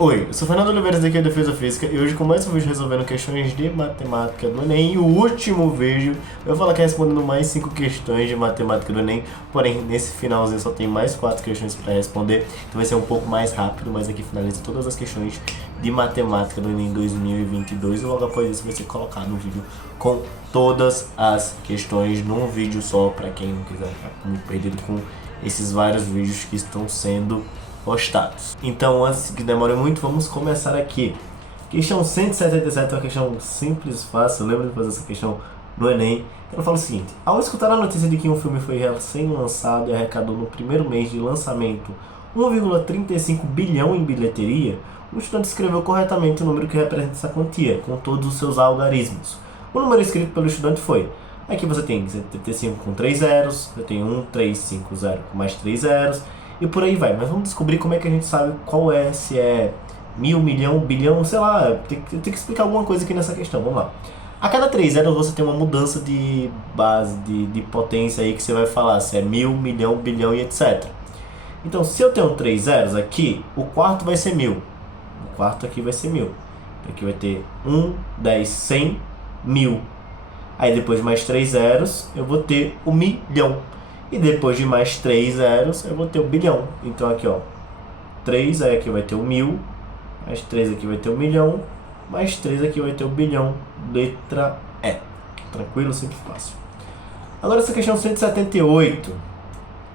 Oi, eu sou Fernando Oliveira daqui da Defesa Física e hoje começo o vídeo resolvendo questões de matemática do Enem. E o último vídeo eu vou falar que é respondendo mais 5 questões de matemática do Enem, porém nesse finalzinho só tem mais 4 questões para responder, então vai ser um pouco mais rápido, mas aqui finaliza todas as questões de matemática do Enem 2022 e logo após isso vai ser colocado um vídeo com todas as questões num vídeo só, para quem não quiser ficar muito perdido com esses vários vídeos que estão sendo postados. Então, antes que demore muito, vamos começar aqui. Questão 177 é uma questão simples, fácil. Lembra de fazer essa questão no Enem? Ela fala o seguinte: ao escutar a notícia de que um filme foi recém-lançado e arrecadou no primeiro mês de lançamento 1,35 bilhão em bilheteria, o estudante escreveu corretamente o número que representa essa quantia, com todos os seus algarismos. O número escrito pelo estudante foi... Aqui você tem 75 com 3 zeros, você tem 1350 com mais 3 zeros, e por aí vai. Mas vamos descobrir como é que a gente sabe qual é, se é mil, milhão, bilhão, sei lá, tem que explicar alguma coisa aqui nessa questão, vamos lá. A cada 3 zeros você tem uma mudança de base, de potência aí que você vai falar se é mil, milhão, bilhão e etc. Então, se eu tenho 3 zeros aqui, o quarto vai ser 1000. O quarto aqui vai ser 1000. Aqui vai ter 1, 10, 100, 1000. Aí depois de mais 3 zeros, eu vou ter o milhão. E depois de mais 3 zeros, eu vou ter o bilhão. Então aqui, ó, 3, aí aqui vai ter o 1000, mais 3 aqui vai ter o milhão, mais 3 aqui vai ter o bilhão, letra E. Tranquilo, simples, fácil. Agora essa questão 178,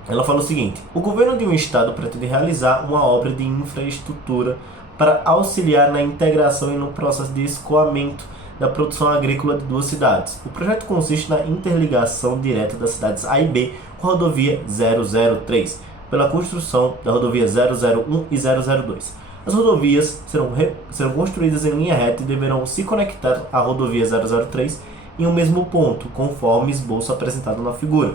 ela fala o seguinte: o governo de um estado pretende realizar uma obra de infraestrutura para auxiliar na integração e no processo de escoamento da produção agrícola de duas cidades. O projeto consiste na interligação direta das cidades A e B com a rodovia 003, pela construção da rodovia 001 e 002. As rodovias serão construídas em linha reta e deverão se conectar à rodovia 003 em um mesmo ponto, conforme esboço apresentado na figura,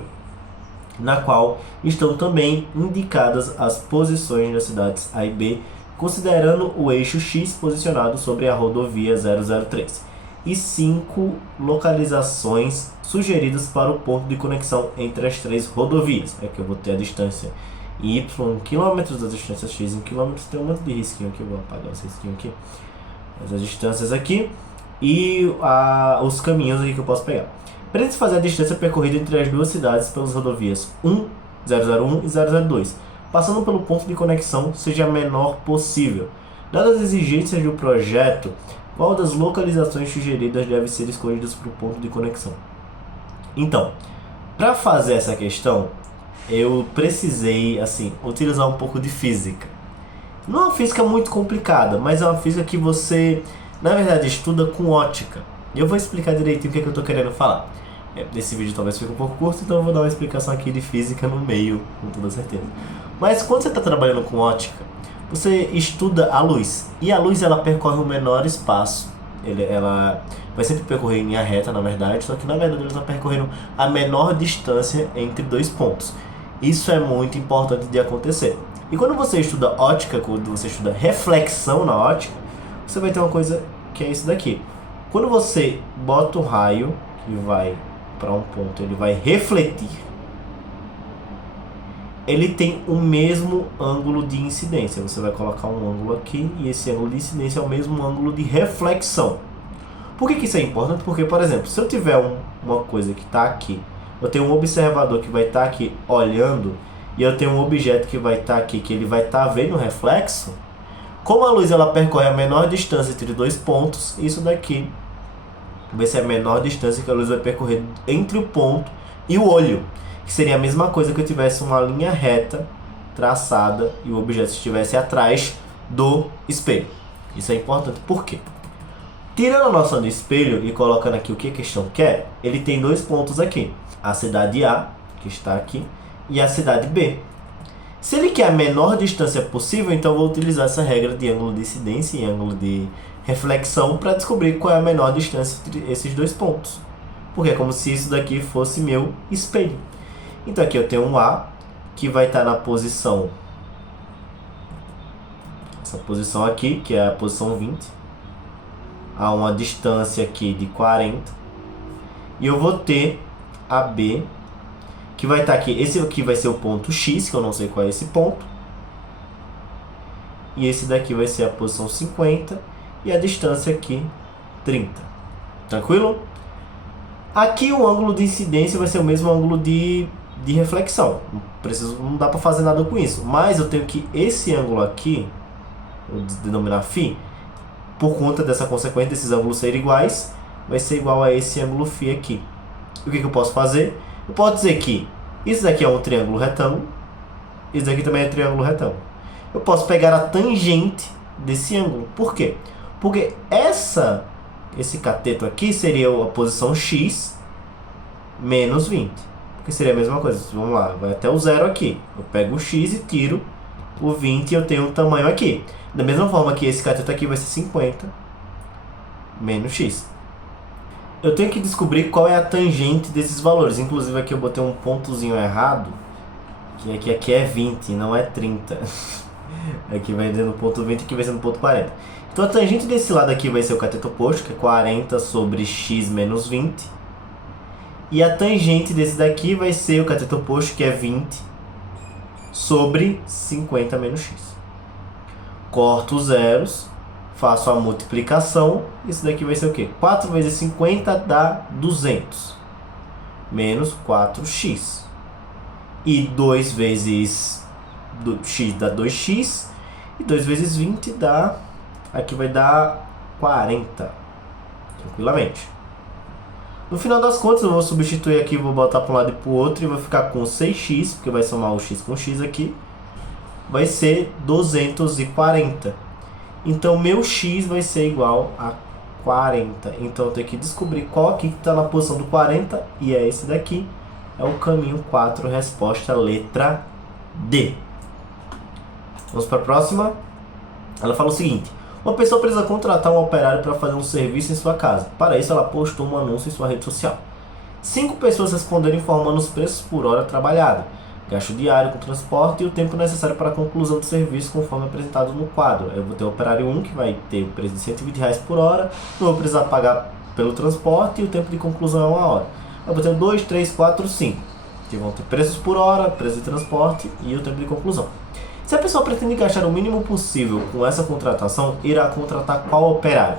na qual estão também indicadas as posições das cidades A e B, considerando o eixo X posicionado sobre a rodovia 003. E 5 localizações sugeridas para o ponto de conexão entre as 3 rodovias. Aqui eu vou ter a distância y em quilômetros, a distância x em quilômetros. Tem um monte de risquinho aqui, eu vou apagar esse risquinho aqui. Mas as distâncias aqui e os caminhos aqui que eu posso pegar. Pretende fazer a distância percorrida entre as duas cidades pelas rodovias 001 e 002, passando pelo ponto de conexão seja a menor possível. Dadas as exigências do projeto, qual das localizações sugeridas deve ser escolhidas para o ponto de conexão? Então, para fazer essa questão, eu precisei utilizar um pouco de física. Não é uma física muito complicada, mas é uma física que você, na verdade, estuda com ótica. E eu vou explicar direitinho o que eu estou querendo falar. Esse vídeo talvez fique um pouco curto, então eu vou dar uma explicação aqui de física no meio, com toda certeza. Mas quando você está trabalhando com ótica, você estuda a luz, e a luz ela percorre o menor espaço, ela vai sempre percorrer em linha reta, na verdade, só que na verdade ela está percorrendo a menor distância entre dois pontos. Isso é muito importante de acontecer. E quando você estuda ótica, quando você estuda reflexão na ótica, você vai ter uma coisa que é isso daqui. Quando você bota o raio, que vai para um ponto, ele vai refletir, ele tem o mesmo ângulo de incidência. Você vai colocar um ângulo aqui e esse ângulo de incidência é o mesmo ângulo de reflexão. Por que isso é importante? Porque, por exemplo, se eu tiver uma coisa que está aqui, eu tenho um observador que vai estar aqui olhando e eu tenho um objeto que vai estar aqui, que ele vai estar vendo o reflexo, como a luz ela percorre a menor distância entre dois pontos, isso daqui vai ser a menor distância que a luz vai percorrer entre o ponto e o olho, que seria a mesma coisa que eu tivesse uma linha reta traçada e o objeto estivesse atrás do espelho. Isso é importante, por quê? Tirando a noção do espelho e colocando aqui o que a questão quer, ele tem dois pontos aqui, a cidade A, que está aqui, e a cidade B. Se ele quer a menor distância possível, então eu vou utilizar essa regra de ângulo de incidência e ângulo de reflexão para descobrir qual é a menor distância entre esses dois pontos. Porque é como se isso daqui fosse meu espelho. Então aqui eu tenho um A que vai estar na posição, essa posição aqui, que é a posição 20, a uma distância aqui de 40, e eu vou ter a B que vai estar aqui, esse aqui vai ser o ponto X, que eu não sei qual é esse ponto, e esse daqui vai ser a posição 50 e a distância aqui 30. Tranquilo? Aqui o ângulo de incidência vai ser o mesmo ângulo de reflexão. Não dá para fazer nada com isso. Mas eu tenho que esse ângulo aqui, vou denominar φ, por conta dessa consequência desses ângulos serem iguais, vai ser igual a esse ângulo φ aqui. O que eu posso fazer? Eu posso dizer que isso daqui é um triângulo retângulo, isso daqui também é triângulo retângulo. Eu posso pegar a tangente desse ângulo. Por quê? Porque esse cateto aqui seria a posição x menos 20. Que seria a mesma coisa. Vamos lá, vai até o zero aqui. Eu pego o x e tiro o 20 e eu tenho um tamanho aqui. Da mesma forma que esse cateto aqui vai ser 50 menos x. Eu tenho que descobrir qual é a tangente desses valores. Inclusive aqui eu botei um pontozinho errado, que aqui é 20, não é 30. Aqui vai dando ponto 20 e aqui vai sendo ponto 40. Então a tangente desse lado aqui vai ser o cateto oposto, que é 40 sobre x menos 20. E a tangente desse daqui vai ser o cateto oposto, que é 20 sobre 50 menos x. Corto os zeros, faço a multiplicação. Isso daqui vai ser o quê? 4 vezes 50 dá 200. Menos 4x. E 2 vezes x dá 2x. E 2 vezes 20 dá... Aqui vai dar 40. Tranquilamente. No final das contas, eu vou substituir aqui, vou botar para um lado e para o outro. E vou ficar com 6x, porque vai somar o x com x aqui. Vai ser 240. Então, meu x vai ser igual a 40. Então, eu tenho que descobrir qual aqui que está na posição do 40. E é esse daqui. É o caminho 4, resposta letra D. Vamos para a próxima. Ela fala o seguinte: uma pessoa precisa contratar um operário para fazer um serviço em sua casa. Para isso, ela postou um anúncio em sua rede social. 5 pessoas responderam informando os preços por hora trabalhada, gasto diário com transporte e o tempo necessário para a conclusão do serviço, conforme apresentado no quadro. Eu vou ter o operário 1, que vai ter o preço de R$120 por hora, não vou precisar pagar pelo transporte e o tempo de conclusão é 1 hora. Eu vou ter o 2, 3, 4, 5, que vão ter preços por hora, preço de transporte e o tempo de conclusão. Se a pessoa pretende gastar o mínimo possível com essa contratação, irá contratar qual operário?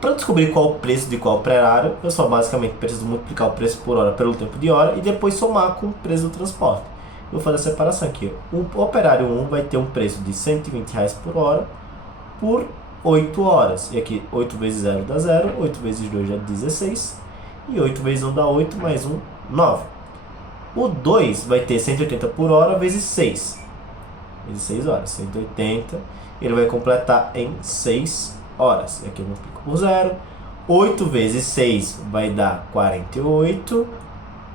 Para descobrir qual o preço de qual operário, eu só basicamente preciso multiplicar o preço por hora pelo tempo de hora e depois somar com o preço do transporte. Eu vou fazer a separação aqui. O operário 1 vai ter um preço de R$120 por hora por 8 horas. E aqui 8 vezes 0 dá 0, 8 vezes 2 dá 16 e 8 vezes 1 dá 8, mais 1, 9. O 2 vai ter 180 por hora vezes 6. Vezes 6 horas, 180, ele vai completar em 6 horas. E aqui eu multiplico por 0. 8 vezes 6 vai dar 48.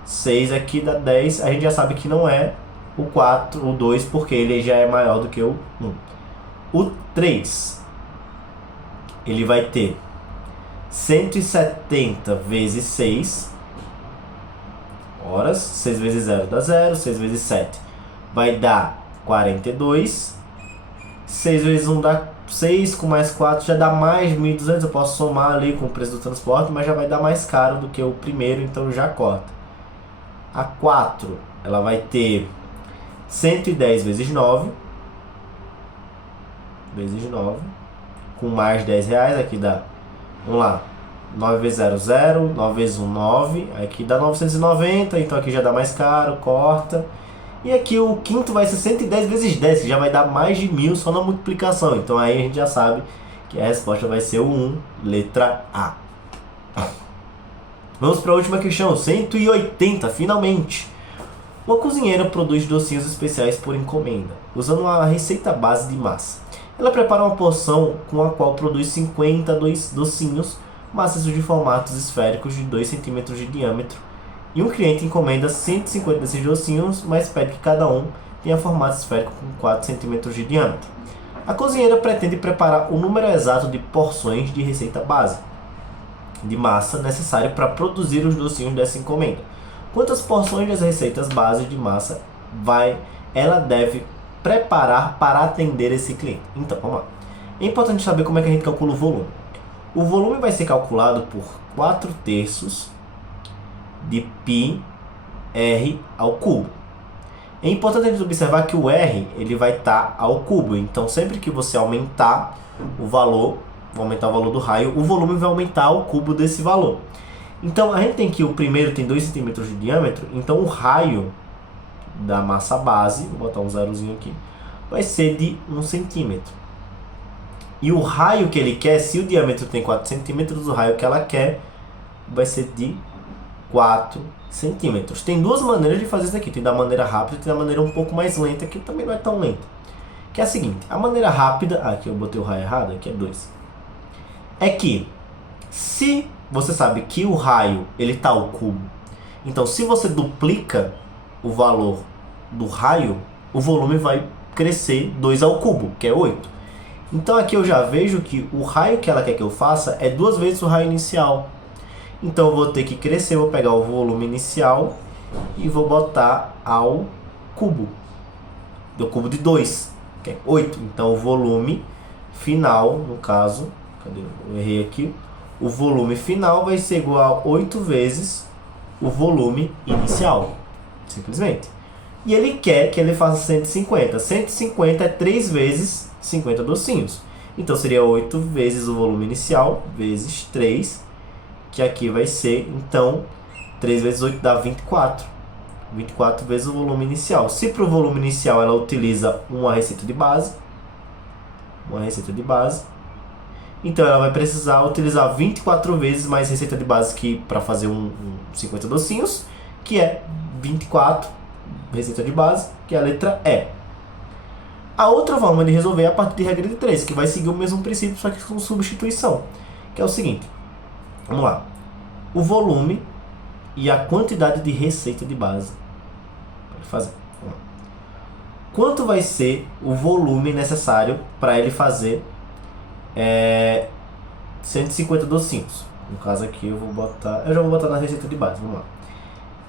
6 aqui dá 10. A gente já sabe que não é o 4, o 2, porque ele já é maior do que o 1. O 3, ele vai ter 170 vezes 6 horas. 6 vezes 0 dá 0. 6 vezes 7 vai dar 42. 6 vezes 1 dá 6, com mais 4 já dá mais de 1.200. Eu posso somar ali com o preço do transporte, mas já vai dar mais caro do que o primeiro, então já corta. A 4, ela vai ter 110 vezes 9. Vezes 9. Com mais R$10, aqui dá, vamos lá, 9 vezes 0, 0. 9 vezes 1, 9. Aqui dá 990, então aqui já dá mais caro, corta. E aqui o quinto vai ser 110 vezes 10, que já vai dar mais de 1.000 só na multiplicação. Então aí a gente já sabe que a resposta vai ser o 1, letra A. Vamos para a última questão, 180, finalmente. Uma cozinheira produz docinhos especiais por encomenda, usando uma receita base de massa. Ela prepara uma porção com a qual produz 50 docinhos, massas de formatos esféricos de 2 cm de diâmetro. E um cliente encomenda 150 desses docinhos, mas pede que cada um tenha formato esférico com 4 cm de diâmetro. A cozinheira pretende preparar o número exato de porções de receita base de massa necessário para produzir os docinhos dessa encomenda. Quantas porções das receitas base de massa ela deve preparar para atender esse cliente? Então, vamos lá. É importante saber como é que a gente calcula o volume. O volume vai ser calculado por 4/3 de πr ao cubo. É importante a gente observar que o R ele vai estar ao cubo, então sempre que você aumentar o valor, aumentar o valor do raio, o volume vai aumentar ao cubo desse valor. Então a gente tem que o primeiro tem 2 centímetros de diâmetro, então o raio da massa base, vou botar um zerozinho aqui, vai ser de 1 centímetro. E o raio que ele quer, se o diâmetro tem 4 centímetros, o raio que ela quer vai ser de 4 centímetros. Tem duas maneiras de fazer isso aqui. Tem da maneira rápida e tem da maneira um pouco mais lenta, que também não é tão lenta. Que é a seguinte, a maneira rápida... aqui eu botei o raio errado, aqui é 2. É que, se você sabe que o raio ele está ao cubo, então se você duplica o valor do raio, o volume vai crescer 2 ao cubo, que é 8. Então aqui eu já vejo que o raio que ela quer que eu faça é 2 vezes o raio inicial. Então eu vou ter que crescer, vou pegar o volume inicial e vou botar ao cubo. Do cubo de 2, que é 8. Então o volume final, no caso, cadê? Eu errei aqui. O volume final vai ser igual a 8 vezes o volume inicial. Simplesmente. E ele quer que ele faça 150. 150 é 3 vezes 50 docinhos. Então seria 8 vezes o volume inicial, vezes 3, que aqui vai ser, então, 3 vezes 8 dá 24. 24 vezes o volume inicial. Se para o volume inicial ela utiliza uma receita de base, então ela vai precisar utilizar 24 vezes mais receita de base que para fazer um 50 docinhos, que é 24 receita de base, que é a letra E. A outra forma de resolver é a partir de regra de 3, que vai seguir o mesmo princípio, só que com substituição, que é o seguinte. Vamos lá. O volume e a quantidade de receita de base. Pode fazer. Vamos lá. Quanto vai ser o volume necessário para ele fazer 150 docinhos? No caso aqui eu já vou botar na receita de base. Vamos lá.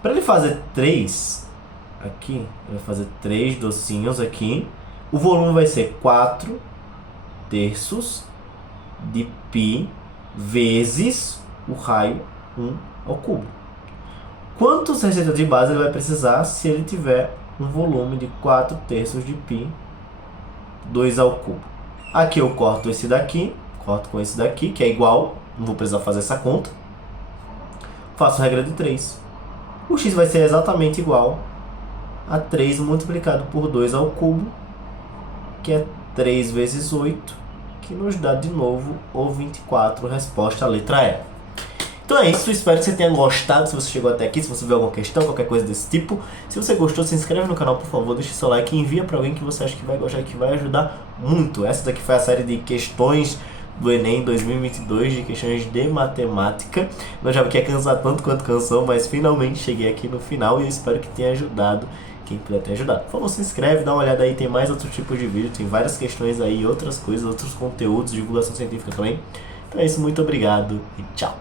Para ele fazer 3 aqui, ele vai fazer 3 docinhos aqui. O volume vai ser 4 terços de π vezes o raio 1 ao cubo. Quantas receitas de base ele vai precisar se ele tiver um volume de 4 terços de π 2 ao cubo? Aqui eu corto esse daqui, corto com esse daqui, que é igual, não vou precisar fazer essa conta. Faço a regra de 3. O x vai ser exatamente igual a 3 multiplicado por 2 ao cubo, que é 3 vezes 8, que nos dá de novo o 24, resposta à letra E. Então é isso, espero que você tenha gostado, se você chegou até aqui, se você viu alguma questão, qualquer coisa desse tipo. Se você gostou, se inscreve no canal, por favor, deixe seu like e envia para alguém que você acha que vai gostar, que vai ajudar muito. Essa daqui foi a série de questões do Enem 2022, de questões de matemática. Eu já que ia cansar tanto quanto cansou, mas finalmente cheguei aqui no final e eu espero que tenha ajudado quem puder ter ajudado. Por favor, se inscreve, dá uma olhada aí, tem mais outros tipos de vídeo, tem várias questões aí, outras coisas, outros conteúdos, divulgação científica também. Então é isso, muito obrigado e tchau!